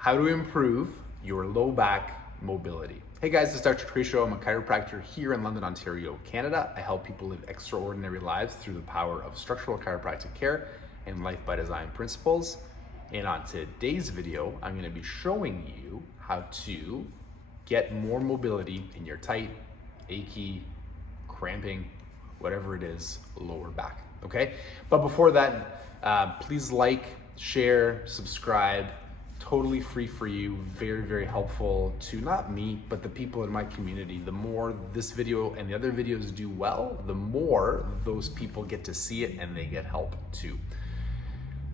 how to improve your low back mobility. Hey guys, this is Dr. Kresimir. I'm a chiropractor here in London, Ontario, Canada. I help people live extraordinary lives through the power of structural chiropractic care and life by design principles. And on today's video, I'm going to be showing you how to get more mobility in your tight, achy, cramping, whatever it is, lower back. Okay? But before that, please like, share, subscribe. Totally free for you, very, very helpful to not me, but the people in my community. The more this video and the other videos do well, the more those people get to see it and they get help too.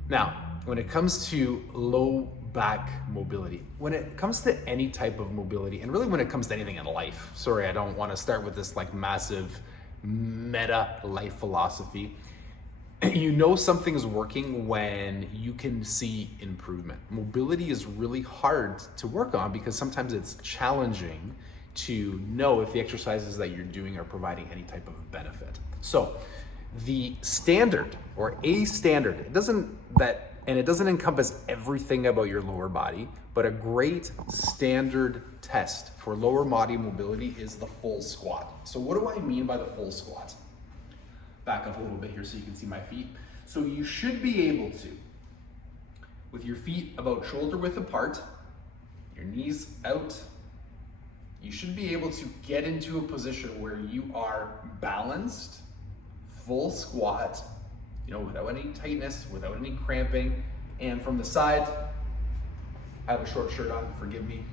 Now, when it comes to low back mobility, when it comes to any type of mobility, and really when it comes to anything in life, sorry, I don't want to start with this like massive meta life philosophy. You know something's working when you can see improvement. Mobility is really hard to work on because sometimes it's challenging to know if the exercises that you're doing are providing any type of benefit. So the standard or a standard, it doesn't encompass everything about your lower body, but a great standard test for lower body mobility is the full squat. So what do I mean by the full squat? Back up a little bit here so you can see my feet. So you should be able to, with your feet about shoulder width apart, your knees out, you should be able to get into a position where you are balanced, full squat, without any tightness, without any cramping. And from the side, I have a short shirt on, forgive me,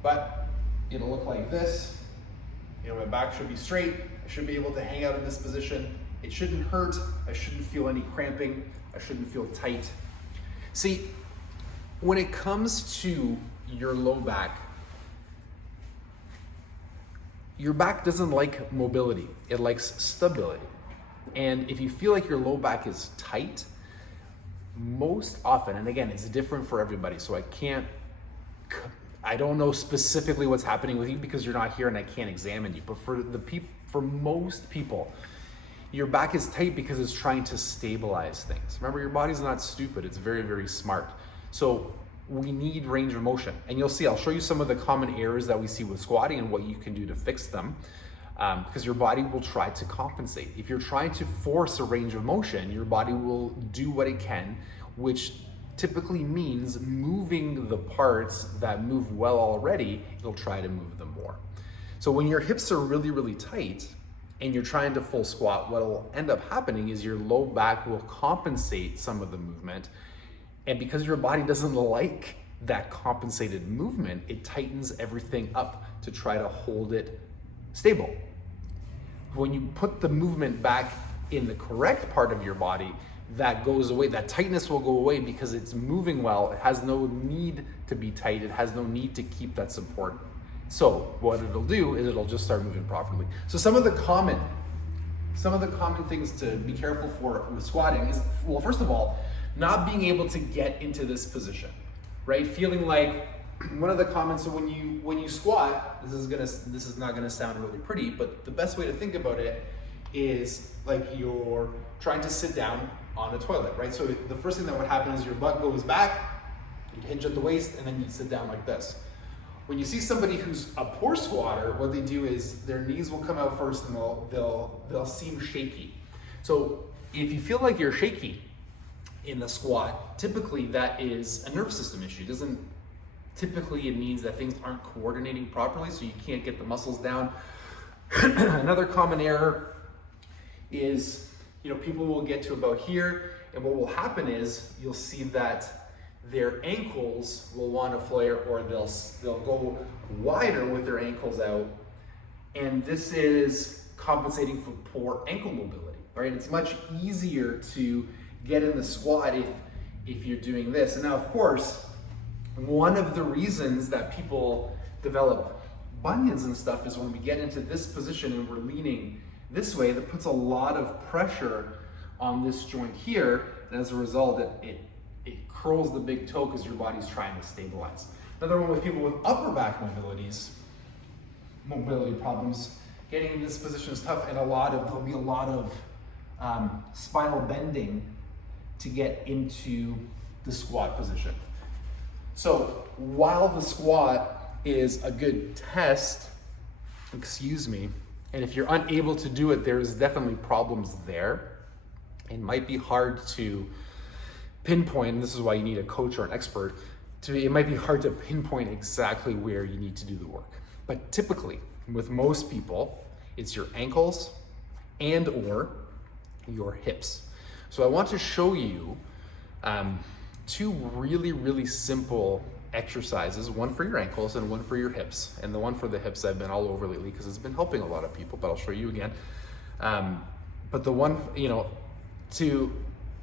but it'll look like this. My back should be straight. I should be able to hang out in this position. It shouldn't hurt. I shouldn't feel any cramping. I shouldn't feel tight. See, when it comes to your low back, your back doesn't like mobility. It likes stability. And if you feel like your low back is tight, most often, and again, it's different for everybody, so I don't know specifically what's happening with you because you're not here and I can't examine you, but for most people, your back is tight because it's trying to stabilize things. Remember, your body's not stupid, it's very, very smart. So we need range of motion. And you'll see, I'll show you some of the common errors that we see with squatting and what you can do to fix them, because your body will try to compensate. If you're trying to force a range of motion, your body will do what it can, which typically means moving the parts that move well already, it'll try to move them more. So when your hips are really, really tight, and you're trying to full squat, what'll end up happening is your low back will compensate some of the movement. And because your body doesn't like that compensated movement, it tightens everything up to try to hold it stable. When you put the movement back in the correct part of your body, that goes away. That tightness will go away because it's moving well. It has no need to be tight. It has no need to keep that support. So what it'll do is it'll just start moving properly. So some of the common things to be careful for with squatting is, well, first of all, not being able to get into this position, right? Feeling like one of the comments, so when you squat, this is not gonna sound really pretty, but the best way to think about it is like you're trying to sit down on a toilet, right? So the first thing that would happen is your butt goes back, you'd hinge at the waist, and then you'd sit down like this. When you see somebody who's a poor squatter, what they do is their knees will come out first and they'll seem shaky. So if you feel like you're shaky in the squat, typically that is a nervous system issue. Typically it means that things aren't coordinating properly, so you can't get the muscles down. Another common error is, people will get to about here, and what will happen is you'll see that their ankles will want to flare, or they'll go wider with their ankles out, and this is compensating for poor ankle mobility, right? It's much easier to get in the squat if you're doing this. And now, of course, one of the reasons that people develop bunions and stuff is when we get into this position and we're leaning this way, that puts a lot of pressure on this joint here, and as a result, it curls the big toe because your body's trying to stabilize. Another one with people with upper back mobility problems, getting in this position is tough, and there'll be a lot of spinal bending to get into the squat position. So while the squat is a good test, and if you're unable to do it, there's definitely problems there. It might be hard to pinpoint, and this is why you need a coach or an expert. It might be hard to pinpoint exactly where you need to do the work. But typically, with most people, it's your ankles and or your hips. So I want to show you two really, really simple exercises, one for your ankles and one for your hips. And the one for the hips I've been all over lately because it's been helping a lot of people, but I'll show you again. But the one, to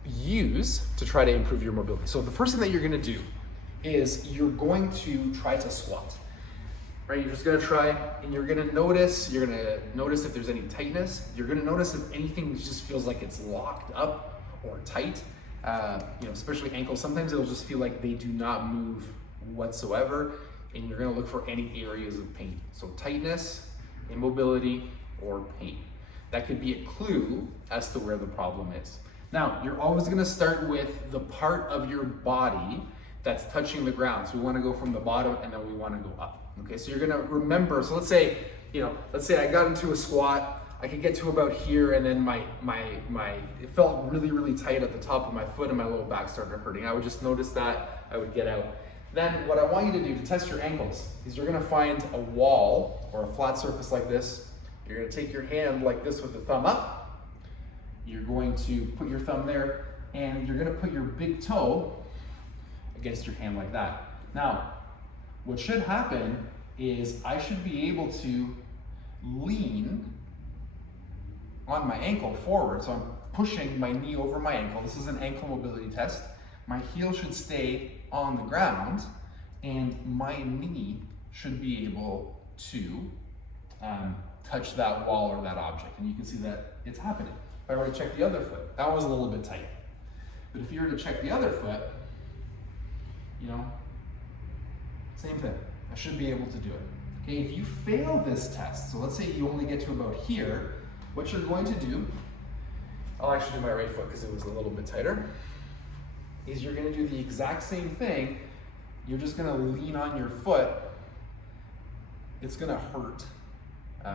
use to try to improve your mobility. So the first thing that you're gonna do is you're going to try to squat, right? You're just gonna try, and you're gonna notice if there's any tightness. You're gonna notice if anything just feels like it's locked up or tight, especially ankles. Sometimes it'll just feel like they do not move whatsoever, and you're gonna look for any areas of pain. So tightness, immobility, or pain. That could be a clue as to where the problem is. Now, you're always gonna start with the part of your body that's touching the ground. So we wanna go from the bottom and then we wanna go up. Okay, so you're gonna remember, so let's say I got into a squat, I could get to about here, and then it felt really, really tight at the top of my foot and my lower back started hurting. I would just notice that, I would get out. Then what I want you to do to test your ankles is you're gonna find a wall or a flat surface like this. You're gonna take your hand like this with the thumb up. You're going to put your thumb there, and you're gonna put your big toe against your hand like that. Now, what should happen is I should be able to lean on my ankle forward. So I'm pushing my knee over my ankle. This is an ankle mobility test. My heel should stay on the ground, and my knee should be able to touch that wall or that object. And you can see that it's happening. If I were to check the other foot, that was a little bit tight. But if you were to check the other foot, same thing. I should be able to do it. Okay, if you fail this test, so let's say you only get to about here, what you're going to do, I'll actually do my right foot because it was a little bit tighter, is you're gonna do the exact same thing. You're just gonna lean on your foot. It's gonna hurt.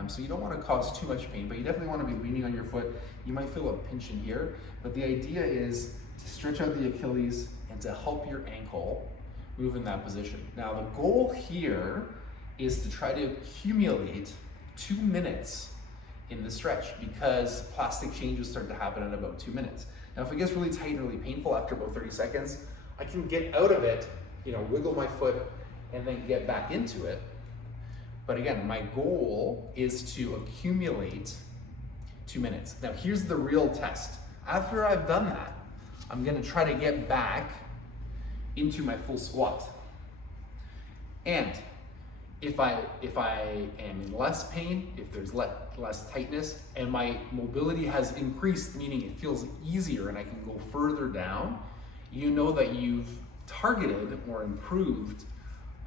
So you don't wanna cause too much pain, but you definitely wanna be leaning on your foot. You might feel a pinch in here, but the idea is to stretch out the Achilles and to help your ankle move in that position. Now the goal here is to try to accumulate 2 minutes in the stretch, because plastic changes start to happen in about 2 minutes. Now if it gets really tight and really painful after about 30 seconds, I can get out of it, wiggle my foot and then get back into it. But again, my goal is to accumulate 2 minutes. Now here's the real test. After I've done that, I'm gonna try to get back into my full squat. And if I am in less pain, if there's less tightness, and my mobility has increased, meaning it feels easier and I can go further down, you know that you've targeted or improved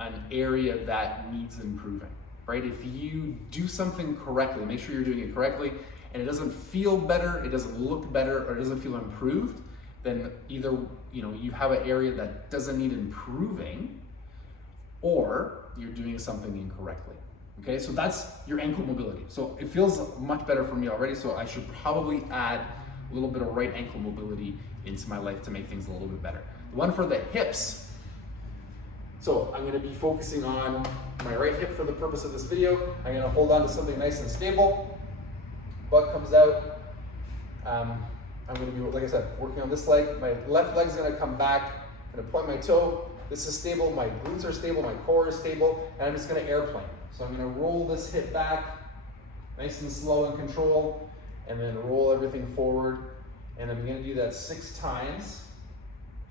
an area that needs improving, right? If you do something correctly, make sure you're doing it correctly, and it doesn't feel better, it doesn't look better, or it doesn't feel improved, then either you have an area that doesn't need improving, or you're doing something incorrectly. Okay, so that's your ankle mobility. So it feels much better for me already, so I should probably add a little bit of right ankle mobility into my life to make things a little bit better. The one for the hips. So I'm gonna be focusing on my right hip for the purpose of this video. I'm gonna hold on to something nice and stable. Butt comes out. I'm gonna be, like I said, working on this leg. My left leg's gonna come back. I'm gonna point my toe. This is stable, my glutes are stable, my core is stable, and I'm just gonna airplane. So I'm gonna roll this hip back, nice and slow and control, and then roll everything forward. And I'm gonna do that 6 times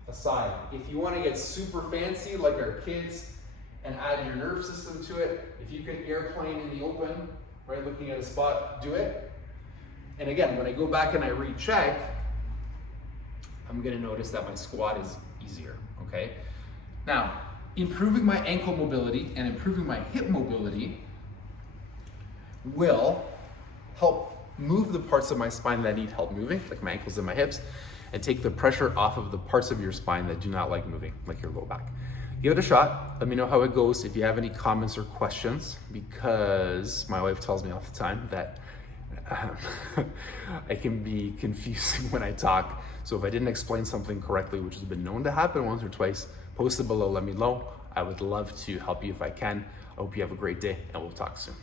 aside. If you wanna get super fancy, like our kids, and add your nerve system to it, if you can airplane in the open, right, looking at a spot, do it. And again, when I go back and I recheck, I'm gonna notice that my squat is easier, okay? Now, improving my ankle mobility and improving my hip mobility will help move the parts of my spine that need help moving, like my ankles and my hips, and take the pressure off of the parts of your spine that do not like moving, like your low back. give it a shot. Let me know how it goes. If you have any comments or questions, because my wife tells me all the time that I can be confusing when I talk. So if I didn't explain something correctly, which has been known to happen once or twice, post it below, let me know. I would love to help you if I can. I hope you have a great day, and we'll talk soon.